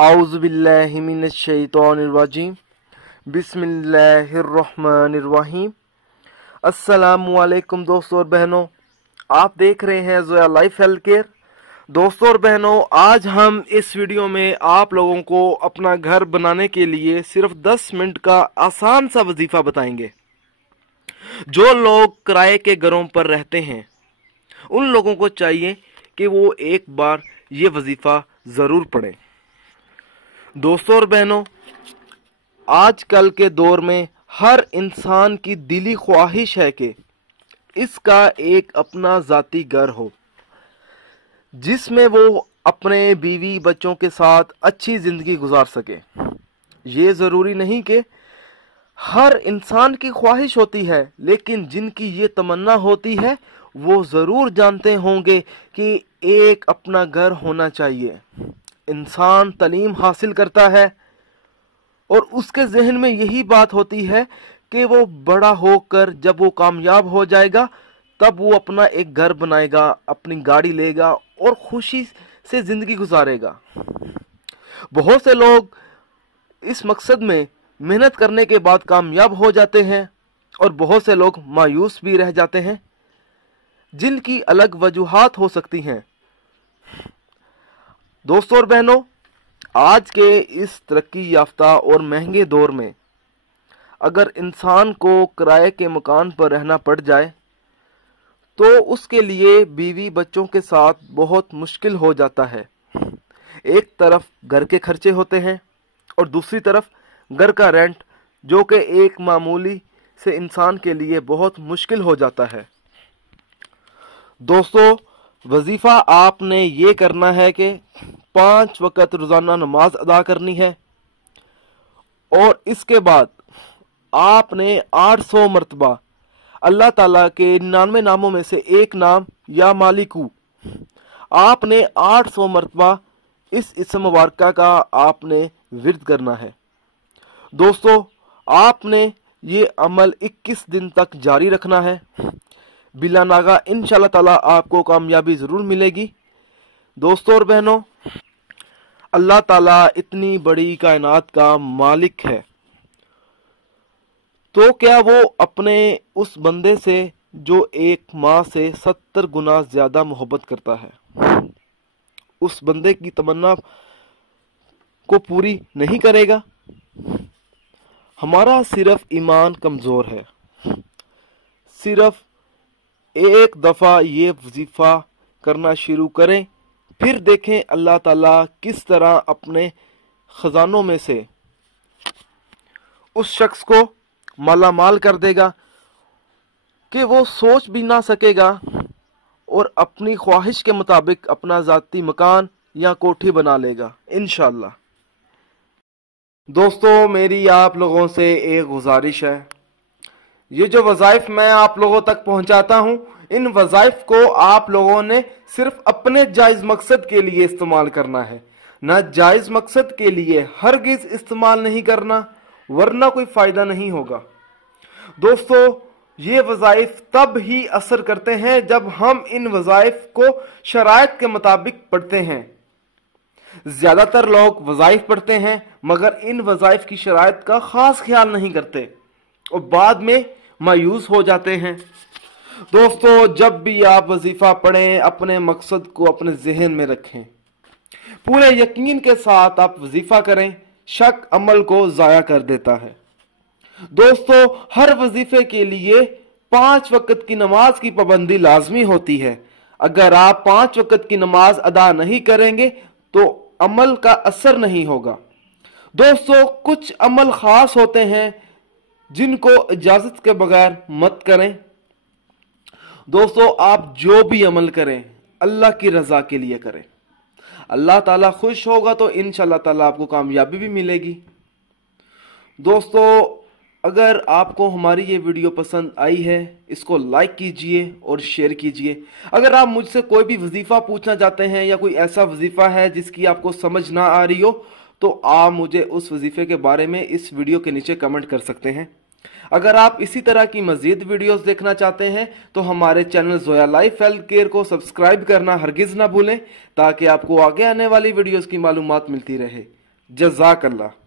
आऊज़ुबिल्लाहि मिनश्शैतानिर्रजीम बिस्मिल्लाहिर्रहमानिर्रहीम। अस्सलामुअलैकुम दोस्तों और बहनों, आप देख रहे हैं ज़ोया लाइफ हेल्थ केयर। दोस्तों और बहनों, आज हम इस वीडियो में आप लोगों को अपना घर बनाने के लिए सिर्फ 10 मिनट का आसान सा वजीफा बताएंगे। जो लोग किराए के घरों पर रहते हैं उन लोगों को चाहिए कि वो एक बार ये वजीफा ज़रूर पढ़ें। दोस्तों और बहनों, आजकल के दौर में हर इंसान की दिली ख्वाहिश है कि इसका एक अपना ज़ाती घर हो, जिसमें वो अपने बीवी बच्चों के साथ अच्छी ज़िंदगी गुजार सके। ये ज़रूरी नहीं कि हर इंसान की ख्वाहिश होती है, लेकिन जिनकी ये तमन्ना होती है वो ज़रूर जानते होंगे कि एक अपना घर होना चाहिए। इंसान तालीम हासिल करता है और उसके जहन में यही बात होती है कि वो बड़ा होकर जब वो कामयाब हो जाएगा तब वो अपना एक घर बनाएगा, अपनी गाड़ी लेगा और खुशी से ज़िंदगी गुजारेगा। बहुत से लोग इस मकसद में मेहनत करने के बाद कामयाब हो जाते हैं और बहुत से लोग मायूस भी रह जाते हैं, जिनकी अलग वजूहात हो सकती हैं। दोस्तों और बहनों, आज के इस तरक्की याफ्ता और महंगे दौर में अगर इंसान को किराए के मकान पर रहना पड़ जाए तो उसके लिए बीवी बच्चों के साथ बहुत मुश्किल हो जाता है। एक तरफ घर के खर्चे होते हैं और दूसरी तरफ घर का रेंट, जो कि एक मामूली से इंसान के लिए बहुत मुश्किल हो जाता है। दोस्तों, वजीफा आपने ये करना है कि 5 वक़्त रोज़ाना नमाज अदा करनी है और इसके बाद आपने 800 मरतबा अल्लाह ताला के 99 नामों में से एक नाम या मालिकू, आपने 800 मरतबा इस इस्म मुबारक का आपने विर्द करना है। दोस्तों, आपने ये अमल 21 दिन तक जारी रखना है। बिला नागा इंशाल्लाह ताला आपको कामयाबी ज़रूर मिलेगी। दोस्तों और बहनों, अल्लाह ताला इतनी बड़ी कायनात का मालिक है, तो क्या वो अपने उस बंदे से जो एक माँ से 70 गुना ज़्यादा मोहब्बत करता है, उस बंदे की तमन्ना को पूरी नहीं करेगा? हमारा सिर्फ ईमान कमज़ोर है। सिर्फ एक दफ़ा ये वजीफ़ा करना शुरू करें, फिर देखें अल्लाह ताला किस तरह अपने ख़जानों में से उस शख्स को माला माल कर देगा कि वो सोच भी ना सकेगा और अपनी ख्वाहिश के मुताबिक अपना ज़ाती मकान या कोठी बना लेगा इंशाअल्लाह। दोस्तों, मेरी आप लोगों से एक गुजारिश है, ये जो वज़ाइफ मैं आप लोगों तक पहुंचाता हूं, इन वज़ाइफ को आप लोगों ने सिर्फ अपने जायज़ मकसद के लिए इस्तेमाल करना है, ना जायज़ मकसद के लिए हरगिज़ इस्तेमाल नहीं करना, वरना कोई फ़ायदा नहीं होगा। दोस्तों, ये वज़ाइफ तब ही असर करते हैं जब हम इन वज़ाइफ को शराइत के मुताबिक पढ़ते हैं। ज़्यादातर लोग वज़ाइफ पढ़ते हैं मगर इन वज़ाइफ की शराइत का ख़ास ख्याल नहीं करते और बाद में मायूस हो जाते हैं। दोस्तों, जब भी आप वजीफा पढ़ें, अपने मकसद को अपने जहन में रखें, पूरे यकीन के साथ आप वजीफा करें। शक अमल को ज़ाया कर देता है। दोस्तों, हर वजीफे के लिए 5 वक़्त की नमाज की पाबंदी लाजमी होती है। अगर आप 5 वक़्त की नमाज अदा नहीं करेंगे तो अमल का असर नहीं होगा। दोस्तों, कुछ अमल खास होते हैं जिनको इजाजत के बगैर मत करें। दोस्तों, आप जो भी अमल करें अल्लाह की रजा के लिए करें। अल्लाह ताला खुश होगा तो इंशाअल्लाह ताला आपको कामयाबी भी मिलेगी। दोस्तों, अगर आपको हमारी ये वीडियो पसंद आई है, इसको लाइक कीजिए और शेयर कीजिए। अगर आप मुझसे कोई भी वजीफा पूछना चाहते हैं या कोई ऐसा वजीफा है जिसकी आपको समझ ना आ रही हो तो आप मुझे उस वजीफे के बारे में इस वीडियो के नीचे कमेंट कर सकते हैं। अगर आप इसी तरह की मजीद वीडियोस देखना चाहते हैं तो हमारे channel Zoya life health care को सब्सक्राइब करना हरगिज़ ना भूलें, ताकि आपको आगे आने वाली वीडियोस की मालूमात मिलती रहे। جزاک اللہ.